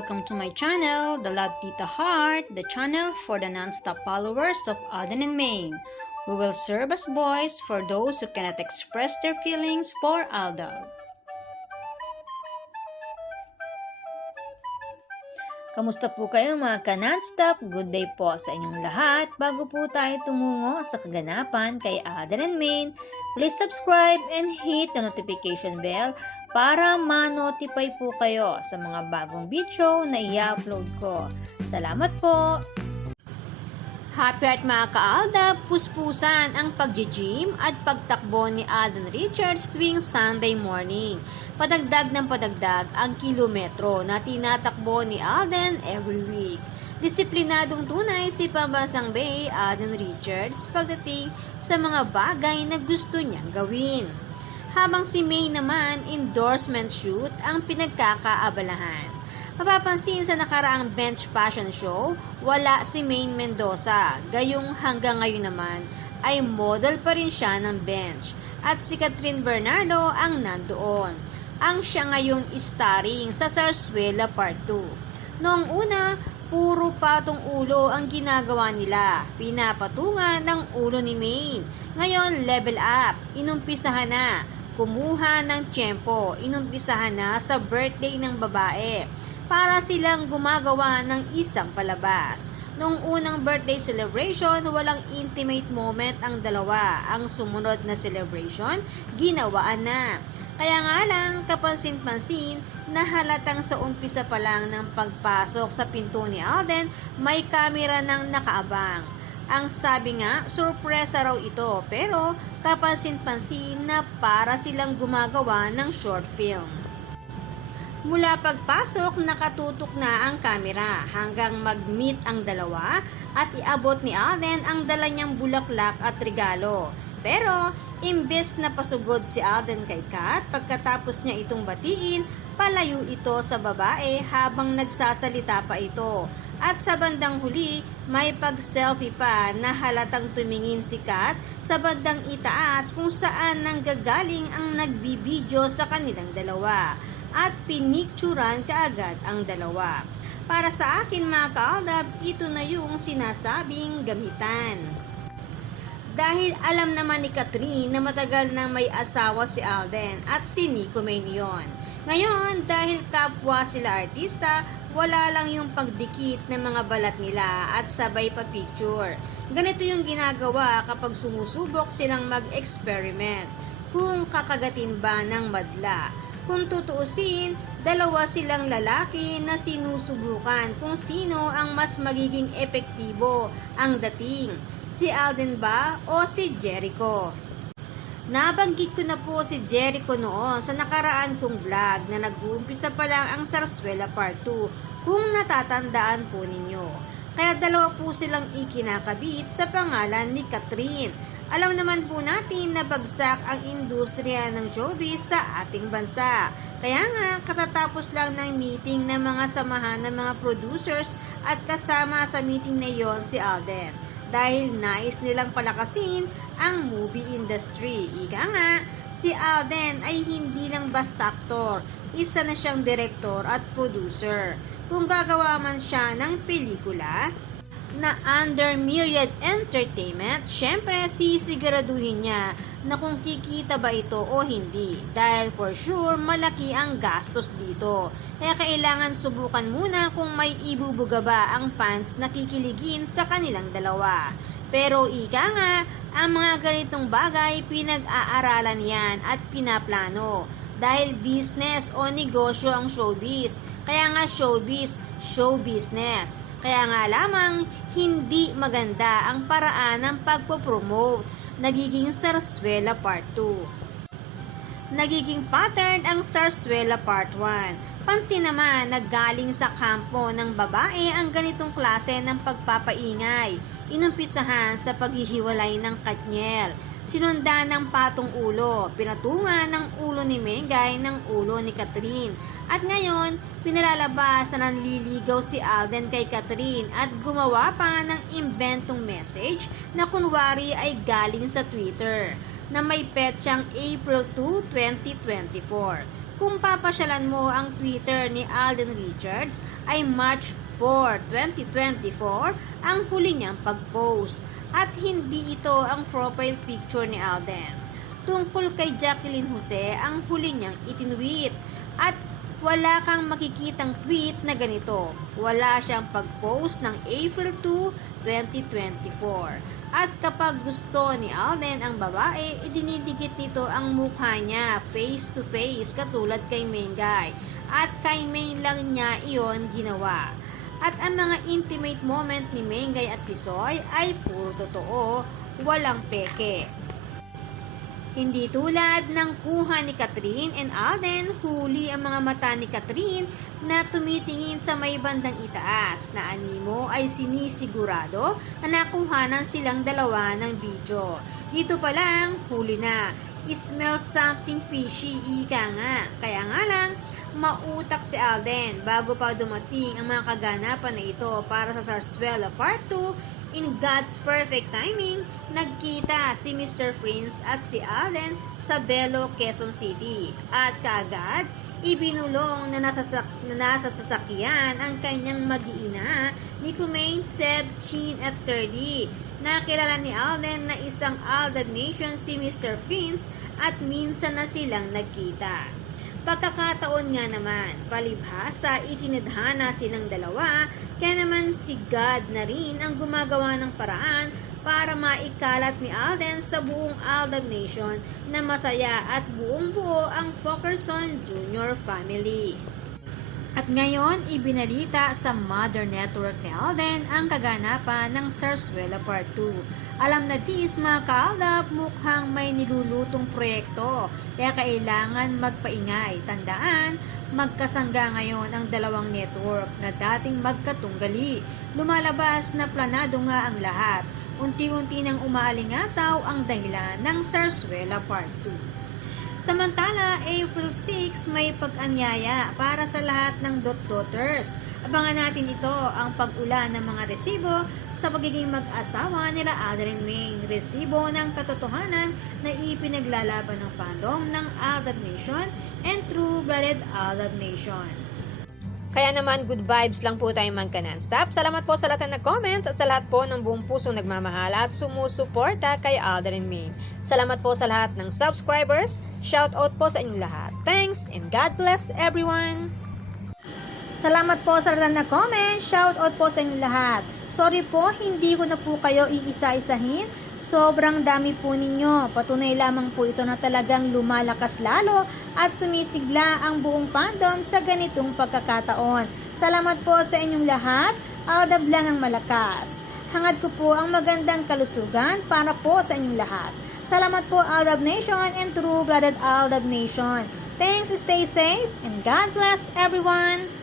welcome to my channel, The Love Tita Heart, the channel for the non-stop followers of Alden and Maine, who will serve as voice for those who cannot express their feelings for Aldab. Kamusta po kayo mga ka-non-stop? Good day po sa inyong lahat. Bago po tayo tumungo sa kaganapan kay Alden and Maine, please subscribe and hit the notification bell para ma-notify po kayo sa mga bagong video na i-upload ko. Salamat po! Happy at mga ka-Aldab, puspusan ang pag-gym at pagtakbo ni Alden Richards tuwing Sunday morning. Padagdag ng padagdag ang kilometro na tinatakbo ni Alden every week. Disiplinadong tunay si Pambansang Bay Alden Richards pagdating sa mga bagay na gusto niyang gawin. Habang si May naman, endorsement shoot ang pinagkakaabalahan. Mapapansin sa nakaraang bench fashion show, wala si Maine Mendoza. Gayong hanggang ngayon naman ay model pa rin siya ng bench. At si Catherine Bernardo ang nandoon. Ang siya ngayon starring sa Zarzuela Part 2. Noong una, puro patong ulo ang ginagawa nila. Pinapatungan ng ulo ni Maine. Ngayon, level up. Inumpisahan na. Kumuha ng tiyempo. Inumpisahan na sa birthday ng babae. Para silang gumagawa ng isang palabas. Noong unang birthday celebration, walang intimate moment ang dalawa. Ang sumunod na celebration, ginawaan na. Kaya nga lang, kapansin-pansin, na halatang sa umpisa pa lang ng pagpasok sa pinto ni Alden, may kamera nang nakaabang. Ang sabi nga, sorpresa raw ito, pero kapansin-pansin na para silang gumagawa ng short film. Mula pagpasok, nakatutok na ang kamera hanggang mag-meet ang dalawa at iabot ni Alden ang dala niyang bulaklak at regalo. Pero, imbes na pasugod si Alden kay Kat, pagkatapos niya itong batiin, palayo ito sa babae habang nagsasalita pa ito. At sa bandang huli, may pag-selfie pa na halatang tumingin si Kat sa bandang itaas kung saan nanggagaling ang nagbibideo sa kanilang dalawa. At pinicturan kaagad ang dalawa. Para sa akin mga ka-Aldab, ito na yung sinasabing gamitan. Dahil alam naman ni Catherine na matagal nang may asawa si Alden at si Nico Mainion. Ngayon, dahil kapwa sila artista, wala lang yung pagdikit ng mga balat nila at sabay pa picture. Ganito yung ginagawa kapag sumusubok silang mag-experiment. Kung kakagatin ba ng madla. Kung tutuusin, dalawa silang lalaki na sinusubukan kung sino ang mas magiging epektibo ang dating, si Alden ba o si Jericho. Nabanggit ko na po si Jericho noon sa nakaraan kong vlog na nag-uumpisa pa lang ang Zarzuela Part 2 kung natatandaan po ninyo. Kaya dalawa po silang ikinakabit sa pangalan ni Catherine. Alam naman po natin na bagsak ang industriya ng showbiz sa ating bansa. Kaya nga, katatapos lang ng meeting ng mga samahan ng mga producers at kasama sa meeting na yon si Alden. Dahil nais nilang palakasin ang movie industry. Ika nga, si Alden ay hindi lang basta aktor, isa na siyang direktor at producer. Kung gagawa man siya ng pelikula na under Myriad Entertainment, syempre sisiguraduhin niya na kung kikita ba ito o hindi dahil for sure malaki ang gastos dito. Kaya kailangan subukan muna kung may ibubuga ba ang fans na kikiligin sa kanilang dalawa. Pero ika nga, ang mga ganitong bagay pinag-aaralan yan at pinaplano. Dahil business o negosyo ang showbiz. Kaya nga showbiz, show business. Kaya nga lamang, hindi maganda ang paraan ng pagpopromote. Nagiging Zarzuela Part 2. Nagiging pattern ang Zarzuela Part 1. Pansin naman na galing sa kampo ng babae ang ganitong klase ng pagpapaingay. Inumpisahan sa paghihiwalay ng Katniel. Sinundan ng patong ulo, pinatungan ng ulo ni Mengay ng ulo ni Catherine. At ngayon, pinalalabas na nanliligaw si Alden kay Catherine at gumawa pa ng imbentong message na kunwari ay galing sa Twitter na may petsang April 2, 2024. Kung papasyalan mo ang Twitter ni Alden Richards ay March 4, 2024 ang huli niyang pag-post at hindi ito ang profile picture ni Alden. Tungkol kay Jacqueline Jose ang huli niyang itinweet at wala kang makikitang tweet na ganito. Wala siyang pag-post ng April 2, 2024. At kapag gusto ni Alden ang babae, idinidikit nito ang mukha niya face to face katulad kay Mengay. At kay Meng lang niya iyon ginawa. At ang mga intimate moment ni Mengay at Tisoy ay puro totoo, walang peke. Hindi tulad ng kuha ni Catherine and Alden, huli ang mga mata ni Catherine na tumitingin sa may bandang itaas na animo ay sinisigurado na nakuhanan silang dalawa ng video. Dito pa lang, huli na. Smell something fishy, ika nga. Kaya nga lang, mautak si Alden bago pa dumating ang mga kaganapan na ito para sa Zarzuela Part 2. In God's perfect timing, nagkita si Mr. Prince at si Alden sa Belo, Quezon City. At kaagad, ibinulong na nasa sasakyan ang kanyang mag-iina ni Kumain, Seb, Chin at Terdy. Nakilala ni Alden na isang Aldab Nation si Mr. Prince at minsan na silang nagkita. Pagkakataon nga naman, palibhasa itinadhana silang dalawa, kaya naman si God na rin ang gumagawa ng paraan para maikalat ni Alden sa buong Aldab Nation na masaya at buong buo ang Fokerson Jr. family. At ngayon, ibinalita sa Mother Network ni Alden ang kaganapan ng Zarzuela Part 2. Alam na dis mga ka-Aldab, mukhang may nilulutong proyekto, kaya kailangan magpaingay. Tandaan, magkasangga ngayon ang dalawang network na dating magkatunggali. Lumalabas na planado nga ang lahat. Unti-unti nang umaalingasaw ang dahilan ng Zarzuela Part 2. Samantala, April 6 may pag-anyaya para sa lahat ng dot-doters. Abangan natin ito ang pag-ulan ng mga resibo sa pagiging mag-asawa nila Alden and Meng. Resibo ng katotohanan na ipinaglalaban ng fandom ng Aldab Nation and true-blooded Aldab Nation. Kaya naman, good vibes lang po tayo magka-non-stop. Salamat po sa lahat ng nag-comments at sa lahat po ng buong pusong nagmamahal at sumusuporta kay Alden and Meng. Salamat po sa lahat ng subscribers. Shout out po sa inyong lahat. Thanks and God bless everyone! Salamat po sa lahat ng nag-comment. Shout out po sa inyong lahat. Sorry po, hindi ko na po kayo iisa-isahin. Sobrang dami po ninyo. Patunay lamang po ito na talagang lumalakas lalo at sumisigla ang buong fandom sa ganitong pagkakataon. Salamat po sa inyong lahat. Aldab lang ang malakas. Hangad ko po ang magandang kalusugan para po sa inyong lahat. Salamat po Aldab Nation and true-blooded Aldab Nation. Thanks, stay safe, and God bless everyone!